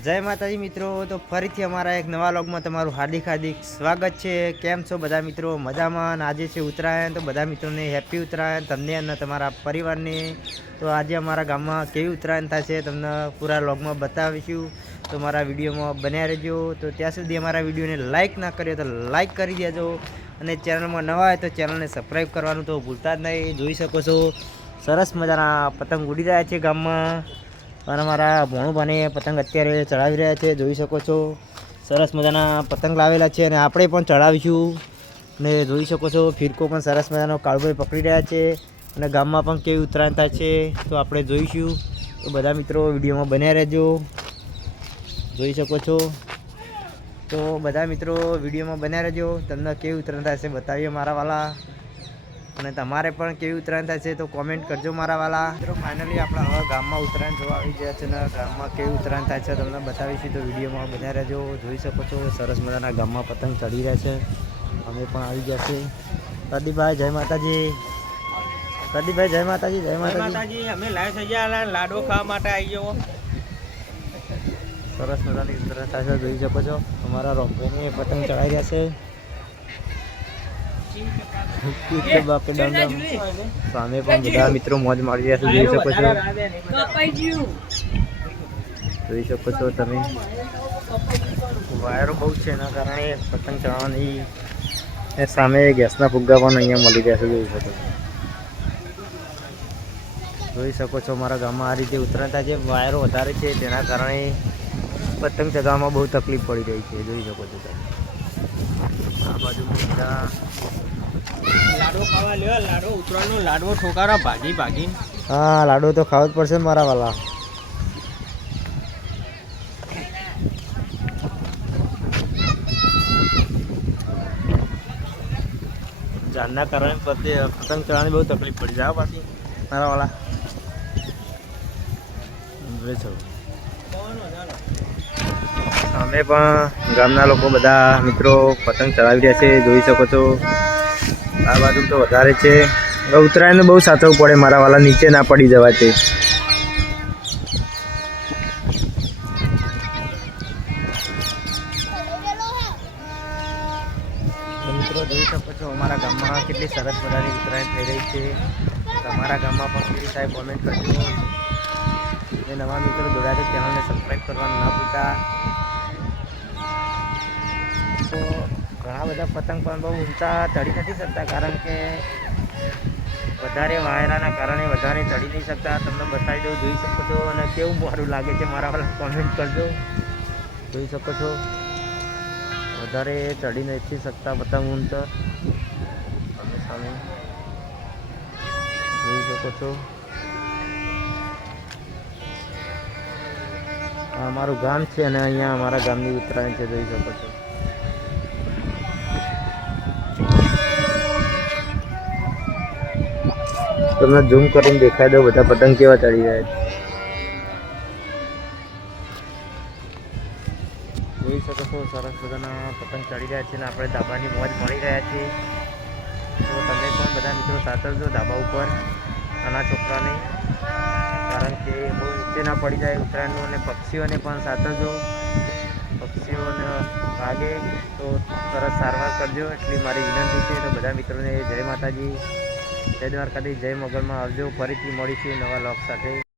जय माताजी मित्रों। तो फरीथी अमारा एक नवा व्लॉगमां तमारुं हार्दिक हार्दिक स्वागत है। केम छो बधा मित्रों? मजामां? आजे छे उत्तरायण, तो बधा मित्रोंने हेप्पी उत्तरायण तमने अने तमारा परिवारने। तो आज अमारा गाममां केवी उत्तरायण थाय छे तमने पूरा व्लॉगमां बतावीशुं, तो मारा विडियोमां बन्या रहेजो। तो त्यां सुधी अमारा विडियोने लाइक ना कर्यो तो लाइक करी देजो, अने चेनलमां नवा होय तो चेनलने सब्सक्राइब करवानुं तो भूलता ज नहीं। जोई शको छो सरस मजाना पतंग उड़ी रह्या छे गाममां, અને મારા ભોણુભાને પતંગ અત્યારે ચડાવી રહ્યા છે, જોઈ શકો છો। સરસ મજાના પતંગ લાવેલા છે અને આપણે પણ ચડાવીશું। ને જોઈ શકો છો ફિરકો પણ સરસ મજાનો કાળુભાઈ પકડી રહ્યા છે અને ગામમાં પણ કેવી ઉત્તરાયણ થાય છે તો આપણે જોઈશું। તો બધા મિત્રો વિડીયોમાં બન્યા રહેજો, જોઈ શકો છો। તો બધા મિત્રો વિડીયોમાં બન્યા રહેજો, તમને કેવી ઉત્તરાયણ થાય છે બતાવીએ મારા વાલા। અને તમારે પણ કેવી ઉત્તરાયણ થાય છે તો કોમેન્ટ કરજો મારા વાલા। મિત્રો ફાઇનલી આપણે હવે ગામમાં ઉત્તરાયણ જોવા આવી ગયા છે ને ગામમાં કેવી ઉત્તરાયણ થાય છે તમને બતાવીશું, તો વિડીયોમાં બન્યા રહેજો। જોઈ શકો છો સરસ મજાના ગામમાં પતંગ ચડી રહ્યા છે, અમે પણ આવી ગયા છે। પ્રદીપભાઈ જય માતાજી। પ્રદીપભાઈ જય માતાજી। જય માતાજી। અમે લાઈવ થઈ ગયા, લાડો ખાવા માટે આવી ગયો। સરસ મજાની ઉત્તરાયણ થાય છે, જોઈ શકો છો અમારા રોમભાઈને પતંગ ચડાવી રહ્યા છે। સામે પણ બધા મિત્રો મોજ મારી રહ્યા છે, જોઈ શકો છો। જોઈ શકો છો તમે વાયરો બહુ છે એના કારણે પતંગ ચડાવવાની સામે ગેસના ફુગ્ગા પણ અહીંયા મળી રહ્યા છે, જોઈ શકો છો। જોઈ શકો છો મારા ગામમાં આ રીતે ઉત્તરાયણ થાય છે, વાયરો વધારે છે તેના કારણે પતંગ ચગાવવામાં બહુ તકલીફ પડી રહી છે, જોઈ શકો છો તમે। આ બાજુ બધા લાડો ખાવા લ્યો, લાડો ઉતરાનો લાડવો ઠોકારો ભાગી ભાગી। हाँ लाडो तो खाव ज पड़शे मारा वाला। जानना कारण पतंग चढ़ाने बहुत तकलीफ पड़ी जाए बाकी मारा वाला। અમે પણ ગામના લોકો બધા મિત્રો પતંગ ચડાવી રહ્યા છે, જોઈ શકો છો। આ બાજુ તો વધારે છે, ઉત્તરાયણને બહુ સાચવવું પડે મારા વાલા, નીચે ના પડી જવા છે। મિત્રો જોઈ શકો છો અમારા ગામમાં કેટલી સરસ મજાની ઉત્તરાયણ થઈ રહી છે। તમારા ગામમાં પણ કેવી થાય કોમેન્ટ કરજો। જે નવા મિત્રો જોડાયા તો ચેનલને સબસ્ક્રાઈબ કરવાનું ના ભૂલતા। તો ઘણા બધા પતંગ પણ બહુ ઊંચા ચડી નથી શકતા, કારણ કે વધારે વાયરાના કારણે વધારે ચડી નહીં શકતા। તમને બતાવી દઉં, જોઈ શકો છો। અને કેવું મારું લાગે છે મારા વાળા કોમેન્ટ કરજો, જોઈ શકો છો। વધારે ચડી નથી શકતા પતંગ ઊંચા, તમે સામે જોઈ શકો છો। આ અમારું ગામ છે અને અહીંયા અમારા ગામની ઉત્તરાયણ છે, જોઈ શકો છો। તમને ઝૂમ કરીને દેખાઈ દો બધા પતંગ કેવા ચડી રહ્યા છે, જોઈ શકો છો। સરસ બધાના પતંગ ચડી રહ્યા છે અને આપણે ધાબાની મોજ મળી રહ્યા છીએ। તો તમે પણ બધા મિત્રો સાચવજો ધાબા ઉપર નાના છોકરાને, કારણ કે બહુ નીચે ના પડી જાય ઉત્તરાયણનું। અને પક્ષીઓને પણ સાચવજો, પક્ષીઓને વાગે તો સરસ સારવાર કરજો, એટલી મારી વિનંતી છે। તો બધા મિત્રોને જય માતાજી, જય દ્વારકાધીશ, જય મોગલમાં આવજો। ફરીથી મળીશું નવા વ્લોગ સાથે।